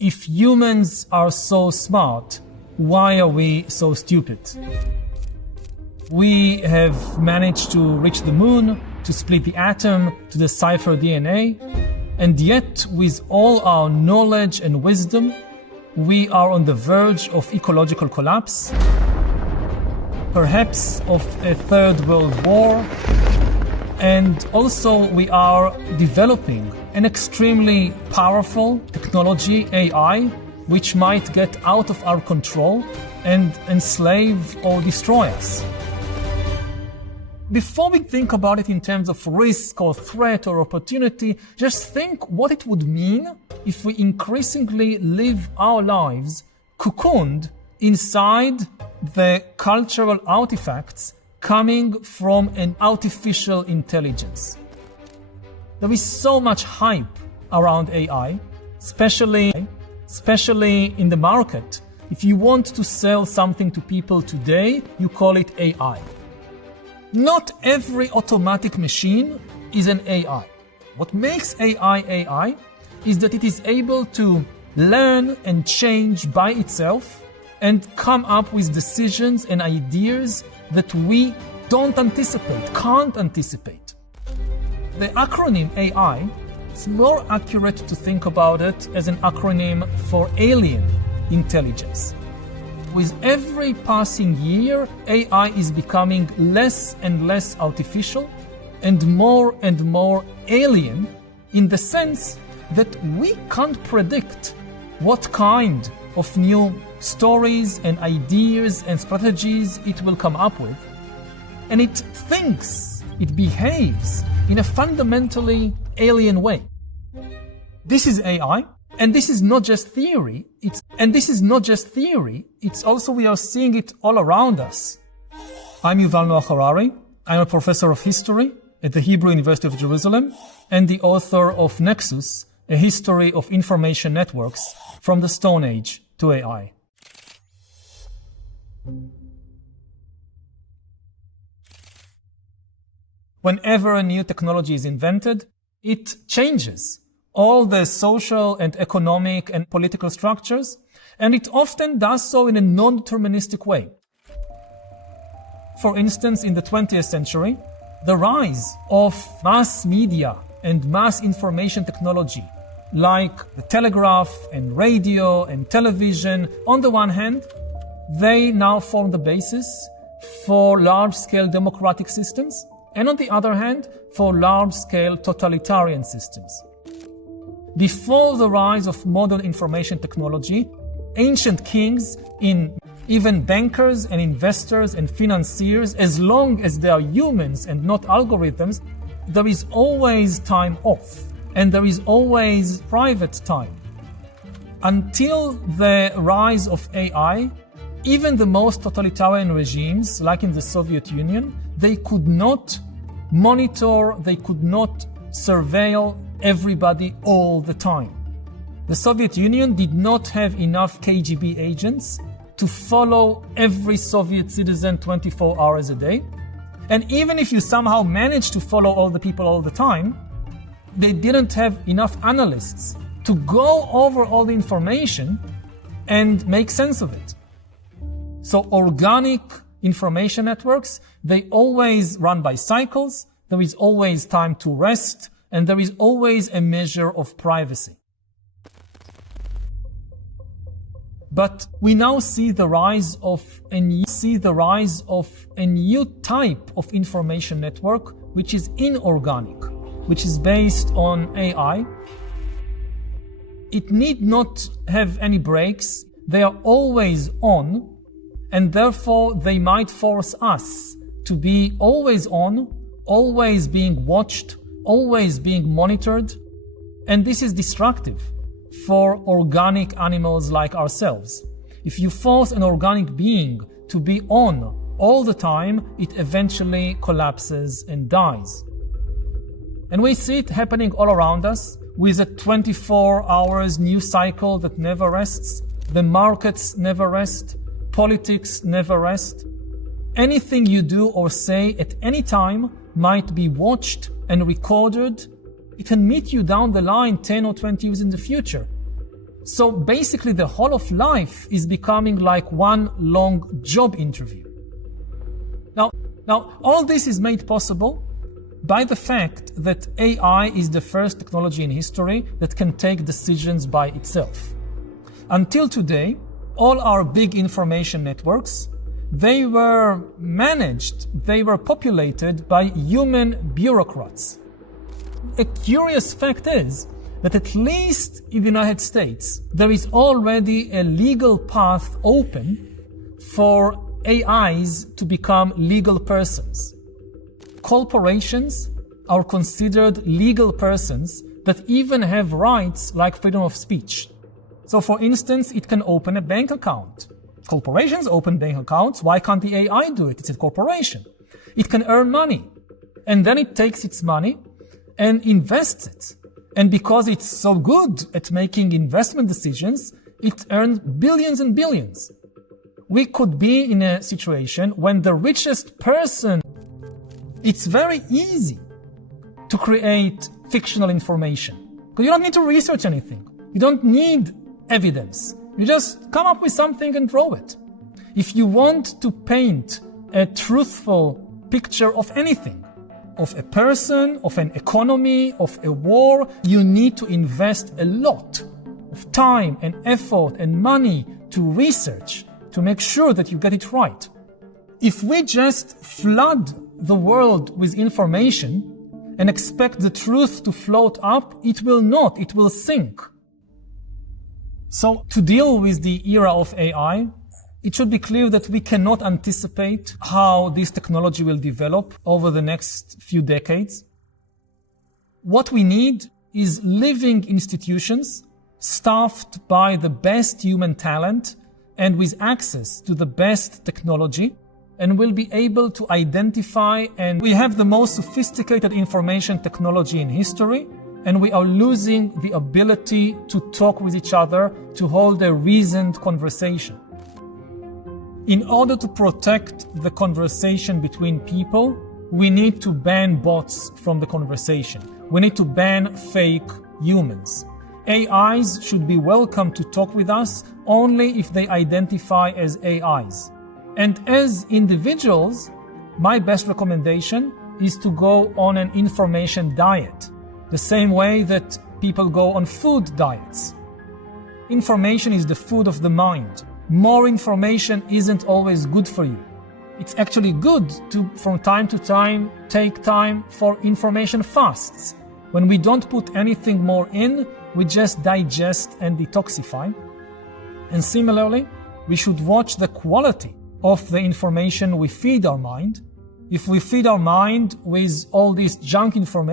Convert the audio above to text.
If humans are so smart, why are we so stupid? We have managed to reach the moon, to split the atom, to decipher DNA, and yet with all our knowledge and wisdom, we are on the verge of ecological collapse, perhaps of a third world war, and also we are developing an extremely powerful technology, AI, which might get out of our control and enslave or destroy us. Before we think about it in terms of risk or threat or opportunity, just think what it would mean if we increasingly live our lives cocooned inside the cultural artifacts coming from an artificial intelligence. There is so much hype around AI, especially in the market. If you want to sell something to people today, you call it AI. Not every automatic machine is an AI. What makes AI is that it is able to learn and change by itself and come up with decisions and ideas that we don't anticipate, can't anticipate. The acronym AI, it's more accurate to think about it as an acronym for alien intelligence. With every passing year, AI is becoming less and less artificial and more alien in the sense that we can't predict what kind of new stories and ideas and strategies it will come up with. And it thinks, it behaves in a fundamentally alien way. This is AI. And this is not just theory, it's also we are seeing it all around us. I'm Yuval Noah Harari. I'm a professor of history at the Hebrew University of Jerusalem and the author of Nexus, a history of information networks from the Stone Age to AI. Whenever a new technology is invented, it changes all the social and economic and political structures, and it often does so in a non-deterministic way. For instance, in the 20th century, the rise of mass media and mass information technology, like the telegraph and radio and television, on the one hand, they now form the basis for large-scale democratic systems, and on the other hand, for large-scale totalitarian systems. Before the rise of modern information technology, ancient kings, even bankers and investors and financiers, as long as they are humans and not algorithms, there is always time off and there is always private time. Until the rise of AI, even the most totalitarian regimes, like in the Soviet Union, they could not monitor, they could not surveil everybody all the time. The Soviet Union did not have enough KGB agents to follow every Soviet citizen 24 hours a day. And even if you somehow managed to follow all the people all the time, they didn't have enough analysts to go over all the information and make sense of it. So organic information networks, they always run by cycles. There is always time to rest, and there is always a measure of privacy. But we now see the rise of a new type of information network, which is inorganic, which is based on AI. It need not have any breaks. They are always on, and therefore they might force us to be always on, always being watched, always being monitored, and this is destructive for organic animals like ourselves. If you force an organic being to be on all the time, it eventually collapses and dies. And we see it happening all around us with a 24 hours news cycle that never rests. The markets never rest. Politics never rest. Anything you do or say at any time might be watched and recorded. It can meet you down the line 10 or 20 years in the future. So basically the whole of life is becoming like one long job interview. Now, all this is made possible by the fact that AI is the first technology in history that can take decisions by itself. Until today, all our big information networks, they were managed, they were populated by human bureaucrats. A curious fact is that at least in the United States, there is already a legal path open for AIs to become legal persons. Corporations are considered legal persons that even have rights like freedom of speech. So for instance, it can open a bank account. Corporations open bank accounts. Why can't the AI do it? It's a corporation. It can earn money. And then it takes its money and invests it. And because it's so good at making investment decisions, it earns billions and billions. We could be in a situation when the richest person, it's very easy to create fictional information. Because you don't need to research anything. You don't need evidence. You just come up with something and draw it. If you want to paint a truthful picture of anything, of a person, of an economy, of a war, you need to invest a lot of time and effort and money to research, to make sure that you get it right. If we just flood the world with information and expect the truth to float up, it will not, it will sink. So to deal with the era of AI, it should be clear that we cannot anticipate how this technology will develop over the next few decades. What we need is living institutions staffed by the best human talent and with access to the best technology, and will be able to identify, and we have the most sophisticated information technology in history, and we are losing the ability to talk with each other, to hold a reasoned conversation. In order to protect the conversation between people, we need to ban bots from the conversation. We need to ban fake humans. AIs should be welcome to talk with us only if they identify as AIs. And as individuals, my best recommendation is to go on an information diet, the same way that people go on food diets. Information is the food of the mind. More information isn't always good for you. It's actually good to, from time to time, take time for information fasts. When we don't put anything more in, we just digest and detoxify. And similarly, we should watch the quality of the information we feed our mind. If we feed our mind with all this junk information,